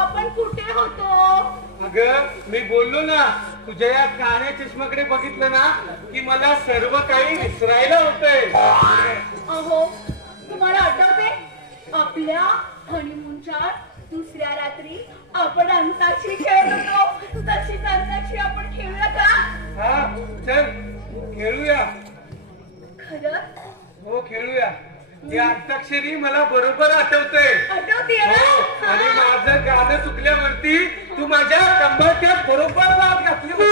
आपण कुठे होतो? अगं मी बोललो ना, तुझ्या या काळ्या चष्माकडे बघितलं ना की मला सर्व काही विसरायला होतंय. अहो, तुम्हाला आठवते आपल्या हनीमूनच्या दुसऱ्या रात्री आपण अंताक्षरी खेळत होतो? तशीच अंताक्षरी आपण खेळूया का? हा चल खेळूया. खरंच? हो खेळूया. ही अंताक्षरी मला बरोबर आठवते. आठवते आणि माझं गाणं चुकल्यावरती तू माझ्या कंबरट्यात बरोबर वाट घातली होती.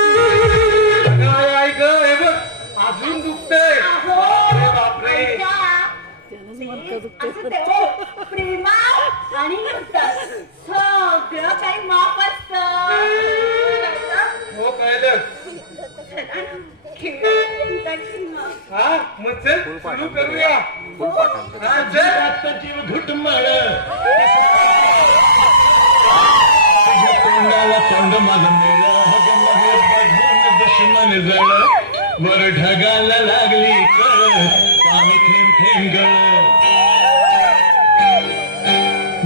आई ग हे बघ अजून दुखतंय. बापरे. प्रेमा आणि सगळं काही माफ असत. हो कळलं. हा मग चल सुरू करूया. हा चल. जीव घुटमळ तोंडाला तोंड माझं मिळ दुश्मन जळ वर ढगाला लागली कळ पाणी थेंब थेंब गळ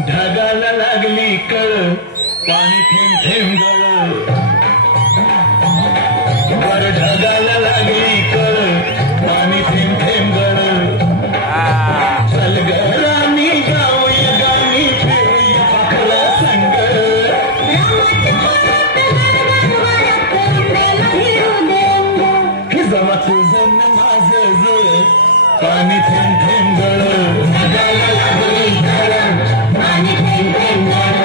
ढगाला लागली कळ पाणी थेंब थेंब गळ वर ढगाला लागली कळ पाणी थेंब थेंब गळ चल गरानी गाऊया गाणी खेळूया पाखरा संग जमा तुझं माझं जुळ पाणी थेंब थेंब गळ ढगाला लागली कळ पाणी थेंब थेंब गळ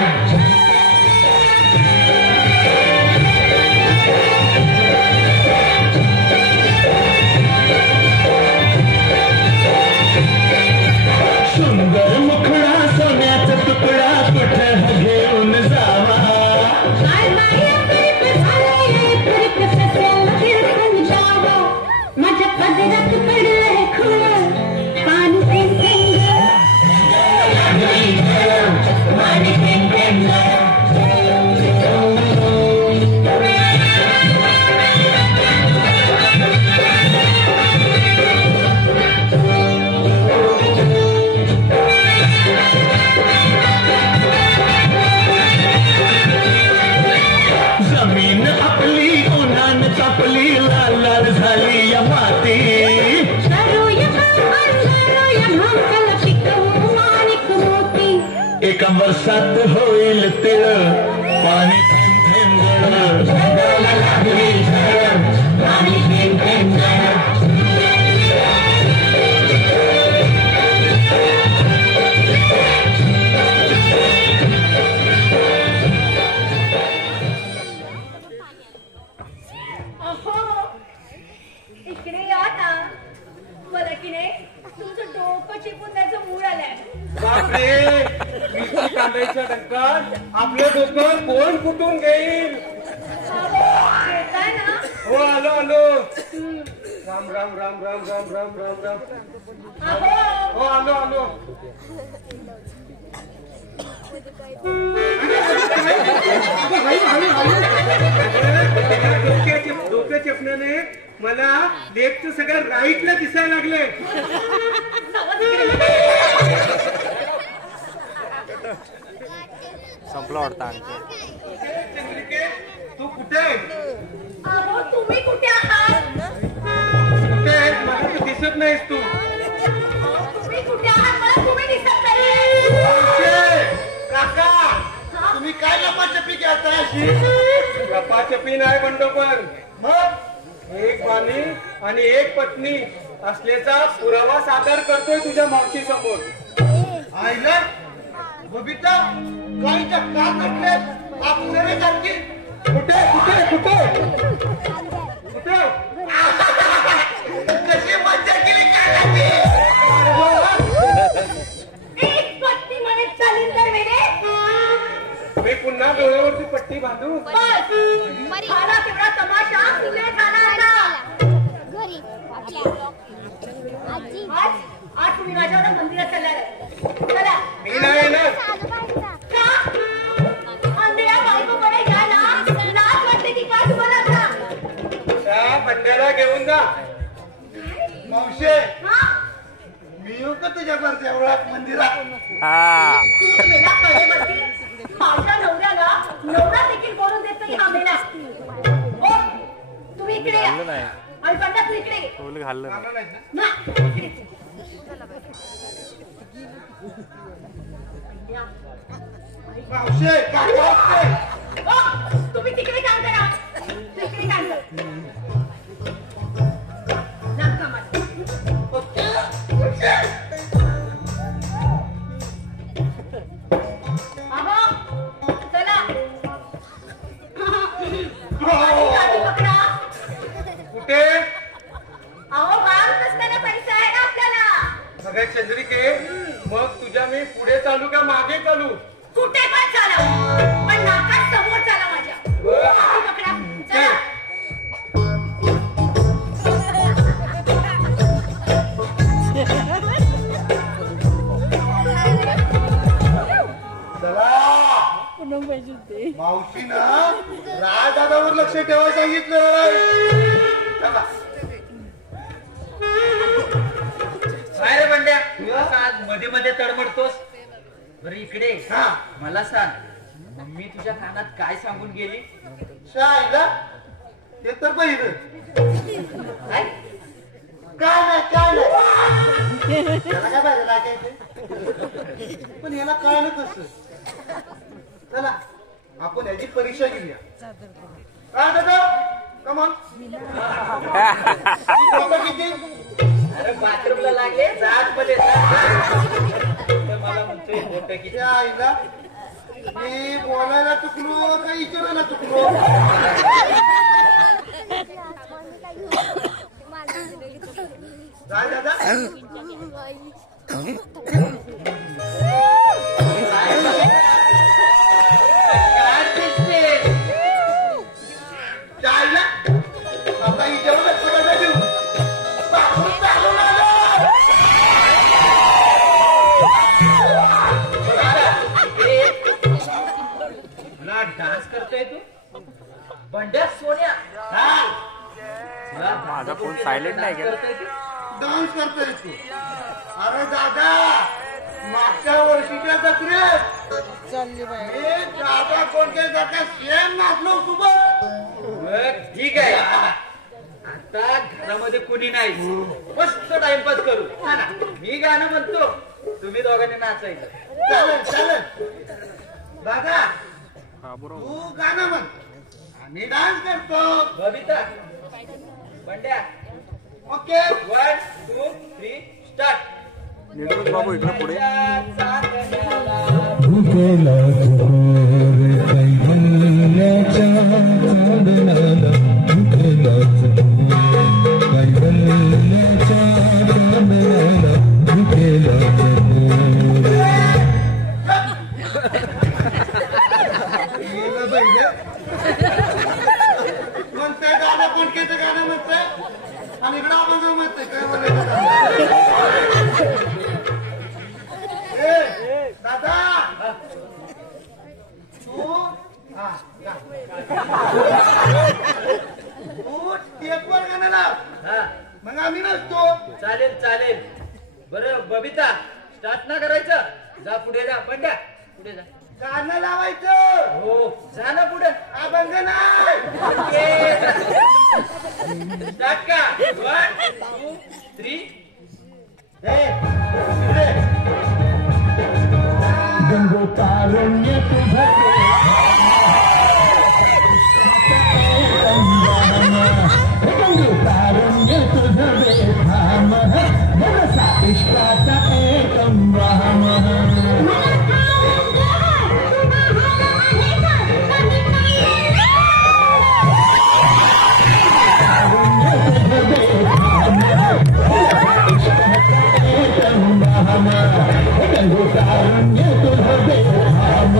सुंदर मुखडा सोन्याचा तुकडा कुठं घेऊन जावा माझ्या पदरात पडलंय खुळ पाणी थेंब थेंब जमीन आपली उन्हान तापली लाल लाल झाली या माती एका वर्षात होईल तिळ पाणी थेंब थेंब गळ ढगाला लागली झळ पाणी थेंब थेंब गळ इकडे या ना. मला की नाही तुमचं डोकं चिपून त्याचं मूड आलंय. बापरे विषी कांद्याच्या डंकात आपलं डोकं कोण कुठून घेईल. येताय ना? हो आलो आलो. राम राम राम राम राम राम राम राम. हो आलो आलो. डोक्या चेपण्याने मला लेफ्टचं सगळं राईटला दिसायला लागलंय. संपला वाटतं. तू कुठे आहे? अहो तुम्ही कुठे आहात? कुठे आहे? मला तर दिसत नाहीस तू. तुम्ही कुठे आहात? मला तुम्ही दिसत नाही. काका तुम्ही काय लपाछपी करताय अशी? लपाछपी नाही बंडोपर. मग एक बानी आणि एक पत्नी असल्याचा पुरावा सादर करतोय तुझ्या मावशी समोर. आईला बबिता गाईच्या का कटल्यात आपल्याला सारखी कुठे कुठे कुठे कुठे कशी मज्जा केली काय एक पत्नी म्हणे चालील तर मेरे. मी पुन्हा डोळ्यावरती पट्टी बांधू. बस खाना तेवढा तमाशा तुले खाना आता. घरी आज आज तुम्ही माझ्यावर मंदिरात चाललाय. चला. मी नाही येणार. का? अंधेऱ्या बायकोकडे घ्यायला लाज वाटते की काय तुम्हाला आता? त्या बंड्याला घेऊन जा. मावशे हा? मी येऊ का तुझ्या बरच्या ओळख मंदिरात? हा तू मेला कळेवरती माझ्या नवऱ्याला नवरा देखील बोलून देत नाही हा मेला. ओ, तुम्ही इकडे या. आणि पंडा तू इकडे ये. नाही, इकडे ये. मावशे काय ओ, तुम्ही तिकडे काम करा. तिकडे काम करा. नका मला. अहो, चला. गाडी पकडा. कुठे अहो, बाळ नसताना पैसा आहे ना आपल्याला. सगळ्या चंद्रिके मग तुझ्या मी पुढे चालू का मागे चालू? कुठे पण चाला, पण नाकात समोर चाला माझ्या. गाडी पकडा. चला. मावशी ना राजदादावर लक्ष ठेवायला सांगितलं. काय रे बंड्या, असा आज मध्ये मध्ये तडमडतोस? बरं इकडे मला सांग, मम्मी तुझ्या कानात काय सांगून गेली? शाळेला ते तर पहिलं काय? काय नाही त्याला काय पाहिजे लागायचं, पण याला कळलं कसं? चला आपण याची परीक्षा घेऊया. काय दादा कमॉन किती? अरे बाथरूमला लागले जात मध्ये मला म्हणतोय मोठं किती. आईला मी बोलायला चुकलो का विचारायला चुकलो? काय दादा आता हिच्यावर लक्ष नका देऊ. बाथरूम चालू मला डान्स करतोय तू? बंड्या सोन्या माझा फोन सायलेंट नाही का? डान्स करतोय तू? अरे दादा मागच्या वर्षीच्या जत्रेत दादा कोणत्या जात्या सेम नाचलो सोबत. ठीक आहे, आता घरामध्ये कुणी नाही, मस्त टाइमपास करू. हा ना, मी गाणं म्हणतो, तुम्ही दोघांनी नाचायचं. चालेल दादा तू गाणं म्हण आम्ही डान्स करतो. बबिता, बंड्या, ओके 1 2 3 स्टार्ट. नेटवर्क बाबू इकडे पुढे. म्हणते दादा कोणत्याचं गाणं म्हणतंय आणि इकडं आपण म्हणतंय काय म्हणायचं? दादा तू तू टेपवर गाणं लाव, मग आम्ही नसतो. चालेल चालेल. बरं बबिता, स्टार्ट ना करायचं. जा पुढे जा. बंड्या पुढे जा. गाणं लावायचं. हो जा ना पुढे. अभंग नाही. स्टार्ट का? 1 2 3. गंगोतारुण्य तुझं गंगोतारुण्य तुझं बेधाम मनसा इष्टाचा एकम राम. गंगोतारुण्य तुझं बेधाम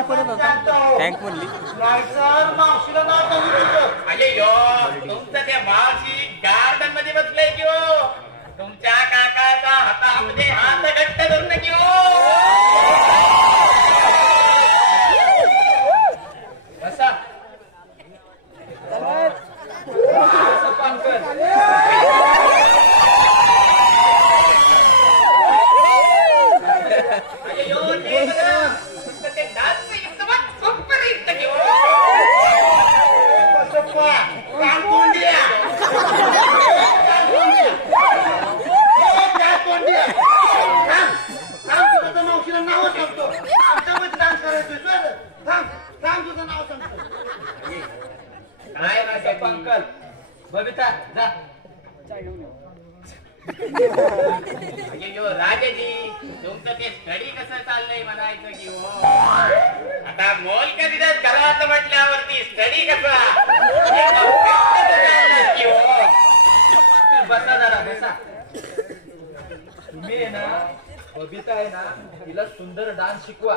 खाली पडत होता टँक म्हणली अय्यो तुमचं ते मावशी गार्डन मध्ये बसलंय की हो तुमच्या काकाचा हातामध्ये हात घट्ट धरून की हो बसा पंकज बबिता जा राजाजी तुमचं ते स्टडी कसं चाललंय म्हणायचं की हो आता मोल कधी करायचं म्हटल्यावरती स्टडी कसा बसा जरा बसा तुम्ही आहे ना बबिता आहे ना तिला सुंदर डान्स शिकवा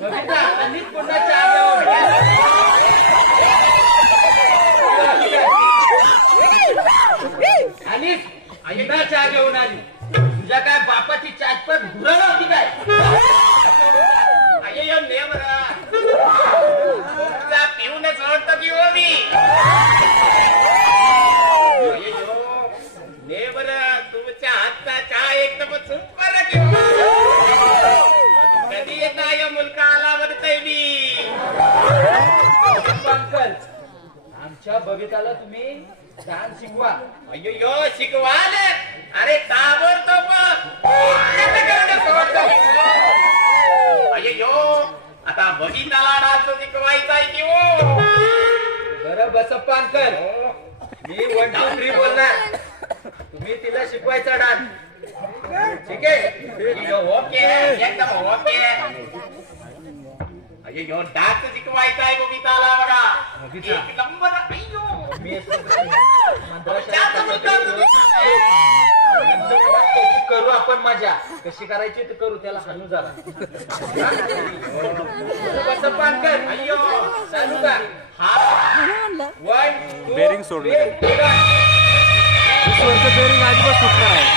बबिता आणि पुन्हा आणि आईला चहा घेऊन आली तुझ्या काय बापाची चाचपट घुरळ होती काय अय्यो नेमरा तुमचा पिऊनच ओढतो की हो मी अय्यो नेमरा तुमच्या हातचा चहा एकदम सुपर कधी येत नाही मुलगा आला म्हणतय मी पंकज आमच्या बबिताला तुम्ही डान्स शिकवा अय्यो शिकवा अरे ताबडतोब अय्यो आता बबिताला डान्स शिकवायचा आहे की हो बरं बसप्पा अंकल मी 1 2 3 बोलणार तुम्ही तिला शिकवायचा डान्स ठीक आहे ओके एकदम ओके अय्यो डान्स शिकवायचा आहे बबिताला बघा एक नंबर अय्यो करू आपण मजा कशी करायची ते करू त्याला हाणू जरा अय्यो चालू का हा 1 2 बेरिंग सोडलं बेरिंग अजिबात सुटणार आहे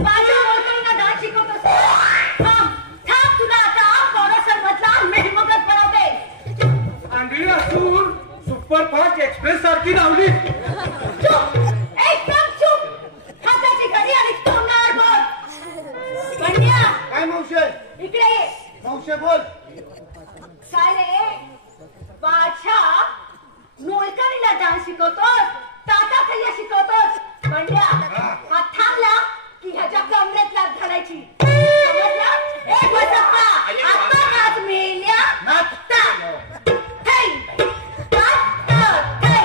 माझ्या ओळखीला डान्स शिकवतोस. थांब तुला आता थोडंसं मधला मेहमगत बनवते. आंधळी असून सुपरफास्ट एक्सप्रेस सारखी लावली. चुप, एकदम चुप. हाताची घडी आणि तोंडावर बोल. पंड्या, काय मावशे? इकडे ये. मावशे बोल. काय रे, माझ्या नोळकरीला डान्स शिकवतोस, ताता थैया शिकवतोस. पंड्या, हा थांबला की ह्याच्या कमरेत लाथ घालायची. समजला? एक बसप्पा, आता आज मेल्या नाचता. थै, ताता, थै,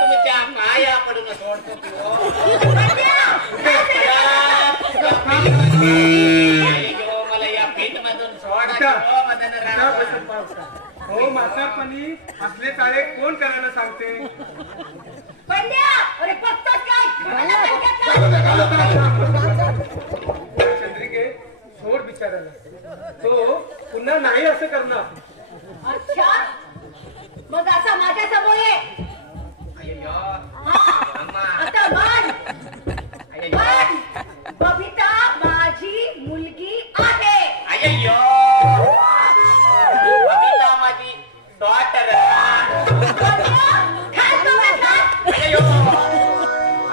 तुमच्या पाया पडून सोडतो. मला या पीठ मधून सोडा. हो म्हातारपणी असले चाळे कोण करायला सांगते? पंड्या, अरे बघतोस काय? चंद्रिके सोड बिचारायला. तो पुन्हा नाही असं करणार. अच्छा, मग असा माझ्या समोर ये. आता मान. बबिता माझी मुलगी आहे. बबिता माझी डॉटर.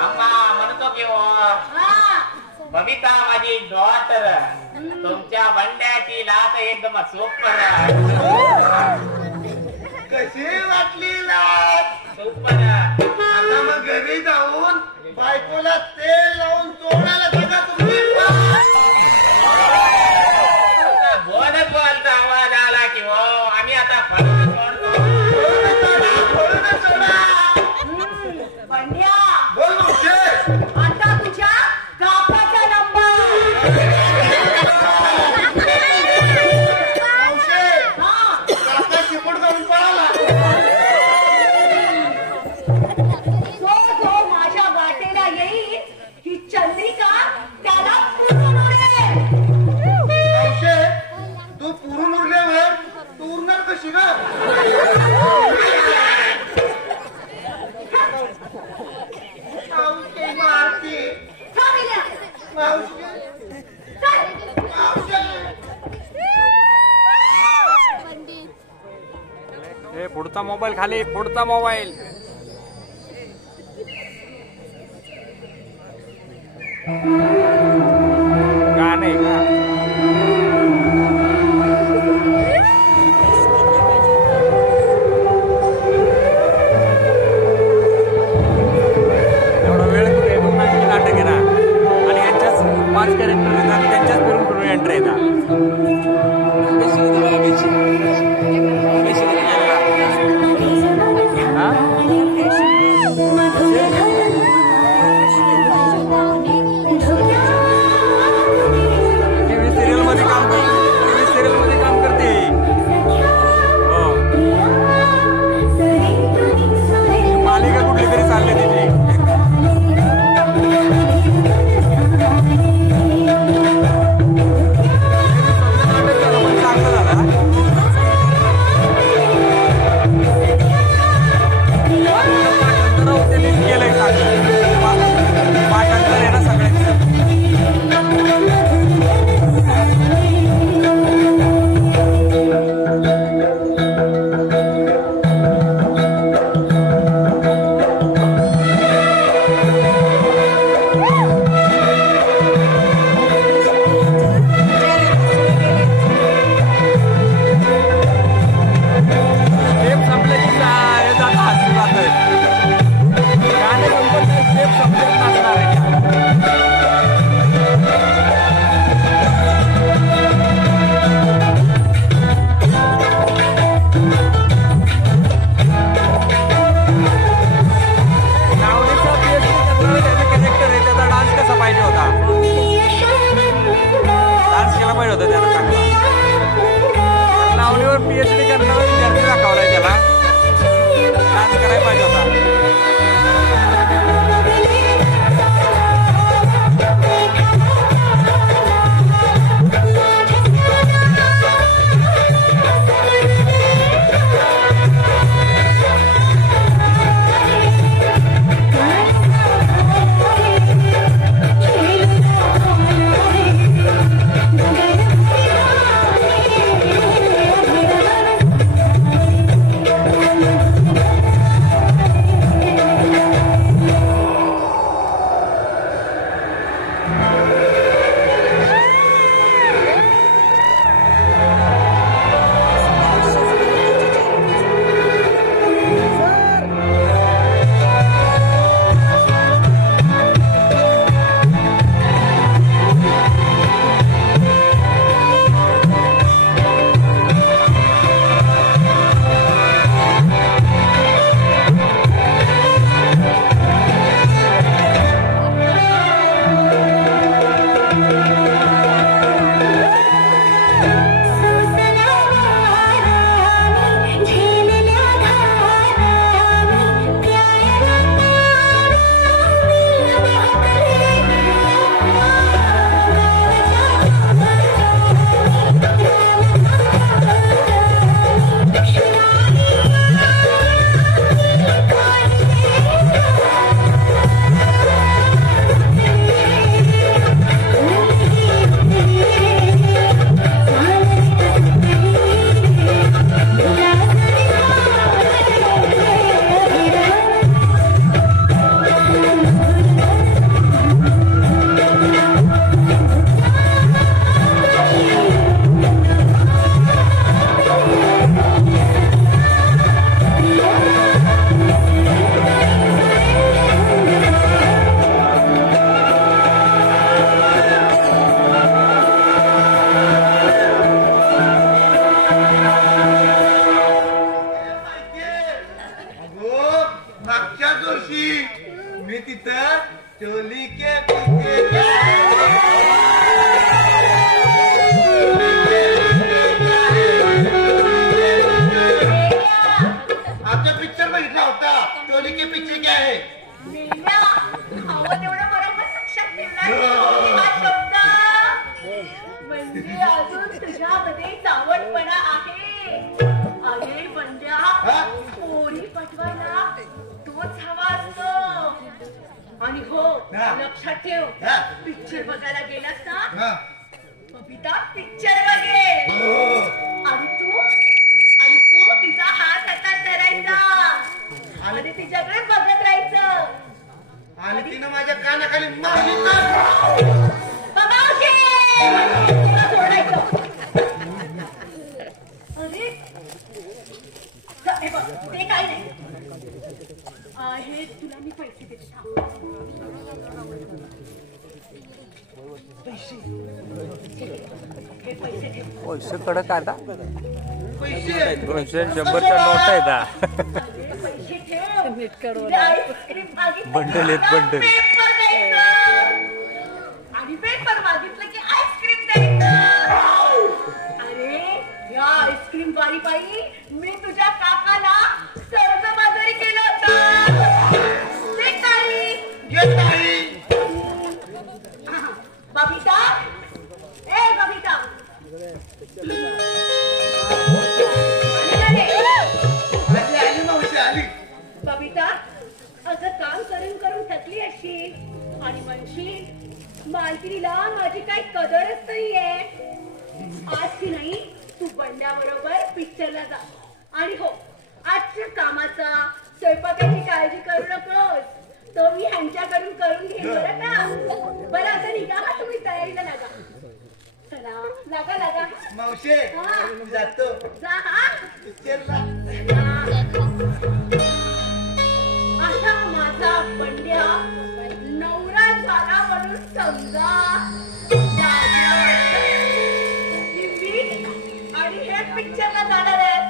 अम्मा म्हणतो की बबिता माझी डॉटर. तुमच्या बंड्याची लात एकदम सुपर. कशी वाटली लाट? सुपर. आता मग घरी जाऊन बायकोला तेल लावून तोडायला बघा तुम्ही. बोलत बोलता आवाज आला की हो आम्ही आता फळून सोडतो. पंड्या, बोल मावशे. आता तुझ्या कापाचा नंबर. मावशे, काका चिपट जाऊन पळाला. जो माझ्या वाटेला येईल ही चंद्रिका त्याला पुरून उडेल. मावशे, तू पुरून उरल्यावर तू उरणार कशी ग? मावशे मारती. थांबल्या. मावशे, मावशे. हे पुढचा मोबाईल खाली, पुढचा मोबाईल. गाणे का? एवढा वेळ कुठे पुन्हा नाटक आहे ना. आणि यांच्याच 5 कॅरेक्टर येतात, त्यांच्याच करून एंट्री येतात. हा? लक्षात ठेव. हा. पिक्चर बघायला गेलास ना, हा. बबिता पिक्चर बघेल. आणि तू तिचा हात हातात धरायचा आणि तिच्याकडे बघत राहायचं. आणि तिनं माझ्या कानाखाली मारली तर बाबाजी! तिला सोडायचं. अरे हे बघ, ते काही नाही. हे तुला मी पैसे देते. हे पैसे ठेव. पैसे कडक आता पैसे 200-100च्या नोट आहेत हा. पैसे ठेव. तुला आईस्क्रीम मागितलं बंडल आहेत, तर बंडल. पेपर द्यायचं. आणि पेपर मागितलं की आईस्क्रीम द्यायचं. अरे या आईस्क्रीम बारी बाई मी तुझ्या काकाला कर्जबाजारी केलं होतं. ते काही बबिता, ए बबिता, आली मावशी आली. बबिता, असं काम करून करून थकली अशी आणि म्हणशील मालकिनीला माझी काही कदरच नाहीये. आज की नाही तू बंड्याबरोबर पिक्चरला जा. आणि हो, आजच्या कामाचा स्वयंपाकाची काळजी करू नकोस. तो मी ह्यांच्याकडून करून घेईन बरं का. बरं आता निघा हा, तुम्ही तयारीला लागा. चला लागा लागा. मावशी मी जातो जा हा. पिक्चरला. असा माझा बंड्या नवरा झाला म्हणून समजा. आणि हे पिक्चरला जाणार आहेत.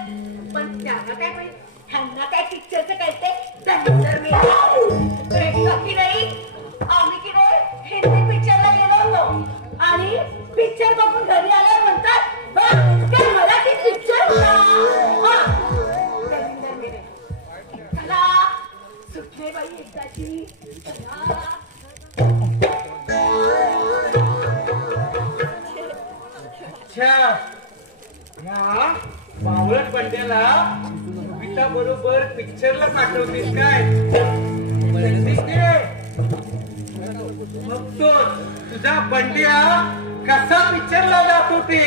पण त्यांना काय माहित, ह्यांना काय पिक्चरचं कळते. तर मी की नाही, आम्ही की नाही हिंदी पिक्चरला गेलो होतो. आणि पिक्चर बघून घरी आल्यावर म्हणतात मराठी पिक्चर होता. चला सुटले बाई एकदाची. अच्छा या बावळट बंड्याला बबिता बरोबर पिक्चरला पाठवतेस काय? बघतो तुझा बंड्या कसा पिक्चरला जात होते.